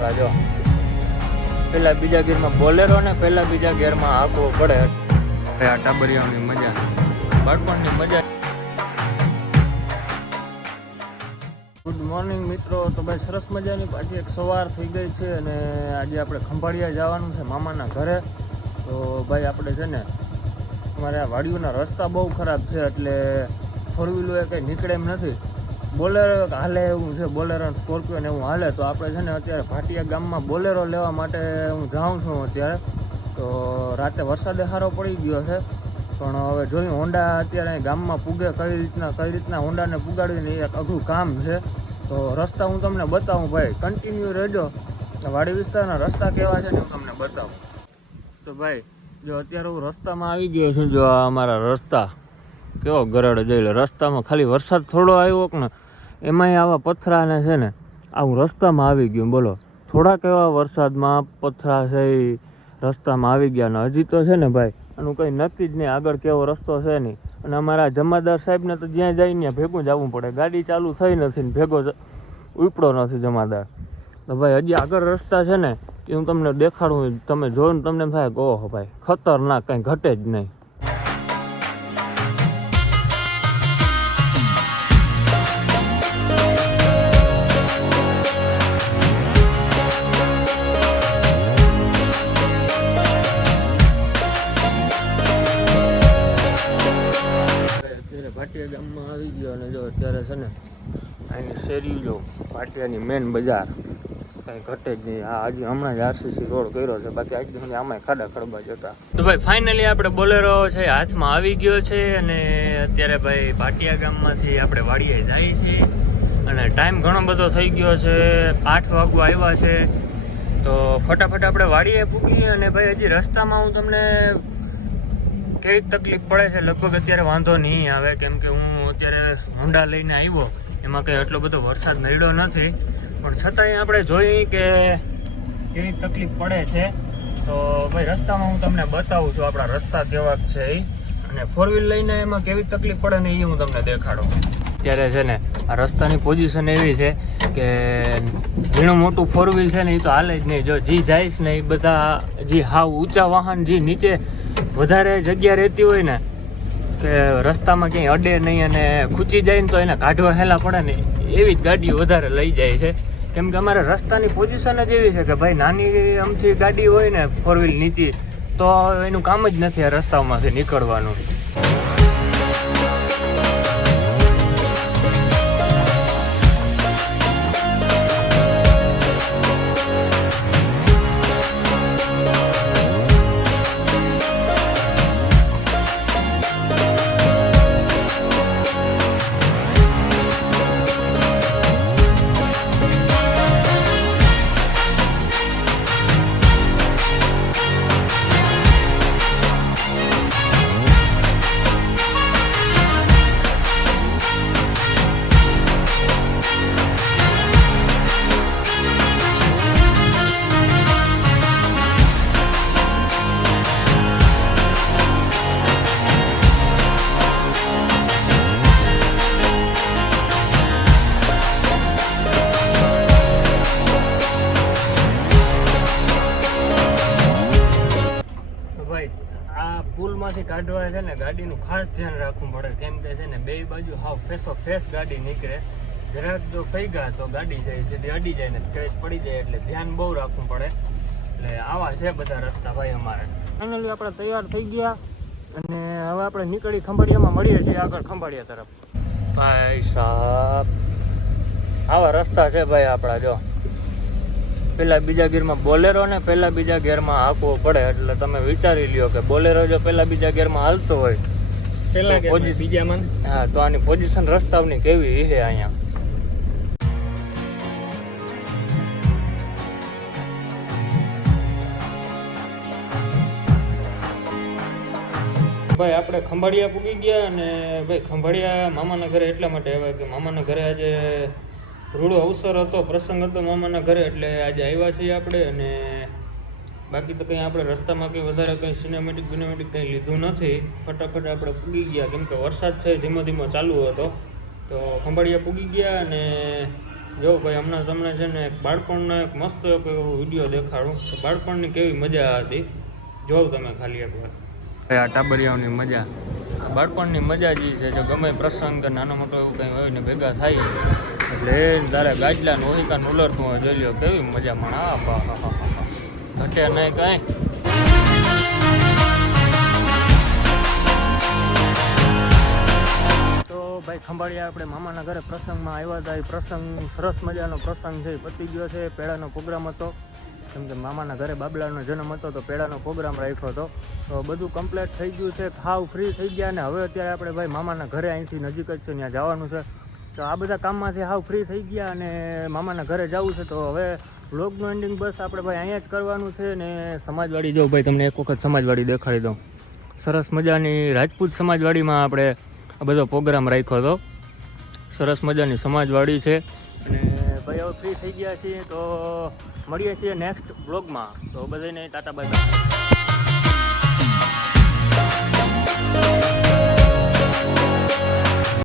આપણા જો. પેલા બીજા ગેરમાં બોલેરો ને પેલા બીજા ગેરમાં આંકવો પડે. આ ટાબરિયાની મજા. બાળપણની મજા. ગુડ મોર્નિંગ મિત્રો. તો ભાઈ સરસ મજાની પાછી એક સવાર થઈ ગઈ છે અને આજે આપણે ખંભાળિયા જવાનું છે મામાના ઘરે. તો ભાઈ આપણે છે ને અમારે આ વાડીઓના રસ્તા બહુ ખરાબ છે એટલે ફોર વ્હીલો એ કંઈ નીકળે એમ નથી. બોલેરો હાલે એવું છે, બોલેરો સ્કોર્પિયો ને એવું હાલે, તો આપણે છે ને અત્યારે ભાટિયા ગામમાં બોલેરો લેવા માટે હું જાઉં છું અત્યારે. તો રાતે વરસાદે સારો પડી ગયો છે, પણ હવે જોયું હોન્ડા અત્યારે ગામમાં પૂગે કઈ રીતના કઈ રીતના હોન્ડાને પુગાડીને એક અઘરું કામ છે. તો રસ્તા હું તમને બતાવું ભાઈ કન્ટિન્યુ રહેજો. વાડી વિસ્તારના રસ્તા કેવા છે ને હું તમને બતાવું. તો ભાઈ, જો અત્યારે હું રસ્તામાં આવી ગયો છું, જો અમારા રસ્તા. કેવો ગરડ જોઈ રસ્તામાં ખાલી વરસાદ થોડો આવ્યો કે ને? એમાંય આવા પથરાને છે ને, આવું રસ્તામાં આવી ગયું, બોલો. થોડાક એવા વરસાદમાં પથરા છે એ રસ્તામાં આવી ગયા ને, હજી તો છે ને ભાઈ, આનું કંઈ નક્કી જ નહીં, આગળ કેવો રસ્તો છે નહીં. અને અમારા જમાદાર સાહેબને તો જ્યાં જાય ત્યાં ભેગું જવું પડે. ગાડી ચાલુ થઈ નથી ને ભેગો ઉપડો નથી જમાદાર. તો ભાઈ, હજી આગળ રસ્તા છે ને, એ હું તમને દેખાડું, તમે જોઈને તમને એમ થાય કે ઓહો ભાઈ, ખતરનાક કંઈ ઘટે જ નહીં. અત્યારે છે ને, અહીંની શેરી જો પાટિયાની મેન બજાર. કાંઈ ઘટે જ નહીં. આ હજી હમણાં જ આરસીસી રોડ કર્યો છે. બાકી આજ સુધી આમાંય ખાડા ખડબા જતા તો ભાઈ ફાઇનલી આપણે બોલેરો છે હાથમાં આવી ગયો છે અને અત્યારે ભાઈ પાટિયા ગામમાંથી આપણે વાડીએ જઈએ છીએ અને ટાઈમ ઘણો બધો થઈ ગયો છે. આઠ વાગવા આવ્યા છે. તો ફટાફટ આપણે વાડીએ પૂગીએ અને ભાઈ હજી રસ્તામાં હું તમને કેવી તકલીફ પડે છે? લગભગ અત્યારે વાંધો નહીં આવે, કેમ કે હું અત્યારે હુંડા લઈને આવ્યો. એમાં કંઈ એટલો બધો વરસાદ નડ્યો નથી. પણ છતાંય આપણે જોઈ કે કેવી તકલીફ પડે છે. તો ભાઈ, રસ્તામાં હું તમને બતાવું છું આપણા રસ્તા કેવા છે એ અને ફોર વ્હીલ લઈને એમાં કેવી તકલીફ પડે ને એ હું તમને દેખાડું. અત્યારે છે ને, આ રસ્તાની પોઝિશન એવી છે કે ઘણું મોટું ફોર વ્હીલ છે ને એ તો હાલે જ નહીં. જો જી જાય ને એ બધા જે હાવ ઊંચા વાહન જે નીચે વધારે જગ્યા રહેતી હોય ને, કે રસ્તામાં ક્યાંય અડે નહીં અને ખૂચી જાય ને તો એને કાઢવા હેલા પડે ને, એવી જ ગાડીઓ વધારે લઈ જાય છે. કેમ કે અમારે રસ્તાની પોઝિશન જ એવી છે કે ભાઈ નાની અમથી ગાડી હોય ને ફોર વ્હીલ નીચી, તો એનું કામ જ નથી આ રસ્તામાંથી નીકળવાનું. ભાઈ, આ પુલમાંથી કાઢવા છે ને ગાડીનું ખાસ ધ્યાન રાખવું પડે. કેમ કે છે ને, બે બાજુ હાવ ફેસો ફેસ ગાડી નીકળે. જરાક જો થઈ ગયા તો ગાડી જાય, સીધી અડી જાય ને સ્ક્રેચ પડી જાય એટલે ધ્યાન બહુ રાખવું પડે. એટલે આવા છે બધા રસ્તા ભાઈ અમારે. ફાઇનલી આપણે તૈયાર થઈ ગયા અને હવે આપણે નીકળી ખંભાળિયામાં મળીએ છીએ આગળ ખંભાળિયા તરફ. ભાઈ સાહેબ આવા રસ્તા છે ભાઈ આપણા જો. પેલા બીજા ગેરમાં બોલેરો ને પહેલા બીજા ગેરમાં હાંકવો પડે એટલે તમે વિચારી લ્યો કે બોલેરો જો પહેલા બીજા ગેરમાં હાલતો હોય કે બીજામાં? હા તો આની પોઝિશન રસ્તાની કેવી છે અહીંયા? ભાઈ આપણે ખંભાળિયા પૂગી ગયા અને ભાઈ ખંભાળિયા મામાના ઘરે એટલા માટે આવ્યા કે મામાના ઘરે આજે રૂડો અવસર હતો પ્રસંગ હતો મામાના ઘરે એટલે આજે આવ્યા છીએ આપણે અને બાકી તો કંઈ આપણે રસ્તામાં કંઈ વધારે કંઈ સિનેમેટિક બિનેમેટિક કંઈ લીધું નથી. ફટાફટ આપણે પૂગી ગયા કેમ કે વરસાદ છે ધીમો ધીમો ચાલુ હતો. તો ખંભાળિયા પૂગી ગયા અને જો ભાઈ હમણાં તમને છે ને એક બાળપણનો એક મસ્ત એક એવો વીડિયો દેખાડું. તો બાળપણની કેવી મજા હતી? જોવ તમે ખાલી એકવાર. આ ટાબરિયાઓની મજા. આ બાળપણની મજા જે છે જો ગમે પ્રસંગ કે નાનો મોટો એવું કંઈ હોય ને ભેગા થાય. એટલે તારે ગાજલા ને ઓહિકા ઉલરતું હોય, જોઈ લ્યો કેવી મજા માણ. આ બા હા ઘટે નહીં કાંઈ. ભાઈ ખંભાળિયા, આપણે મામાના ઘરે પ્રસંગમાં આવ્યા હતા. એ પ્રસંગ, સરસ મજાનો પ્રસંગ છે. પતી ગયો છે. પેડાનો પ્રોગ્રામ હતો. કેમ કે મામાના ઘરે બાબલાનો જન્મ હતો, તો પેડાનો પ્રોગ્રામ રાખ્યો હતો. તો બધું કમ્પ્લીટ થઈ ગયું છે. ખાવ ફ્રી થઈ ગયા અને હવે અત્યારે આપણે ભાઈ મામાના ઘરે અહીંથી નજીક જ છે. ત્યાં જવાનું છે. તો આ બધા કામમાંથી હાવ ફ્રી થઈ ગયા અને મામાના ઘરે જવું છે તો હવે વ્લોગનું એન્ડિંગ બસ આપણે ભાઈ અહીંયા જ કરવાનું છે ને સમાજવાડી જો ભાઈ તમને એક વખત સમાજવાડી દેખાડી દઉં. સરસ મજાની રાજપૂત સમાજવાડીમાં આપણે આ બધો પ્રોગ્રામ રાખ્યો હતો. સરસ મજાની સમાજવાડી છે અને ભાઈ હવે ફ્રી થઈ ગયા છીએ તો મળીએ છીએ નેક્સ્ટ બ્લોગમાં તો બધાને ટાટા બાય